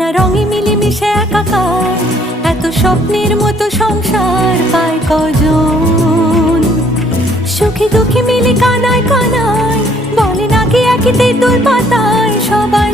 নানা রঙে মিলেমিশে একাকার, এত স্বপ্নের মতো সংসার পায় কজন। সুখে দুঃখে মিলে কানায় কানায়, বলে নাকি একই তেঁতুল পাতায় সবাই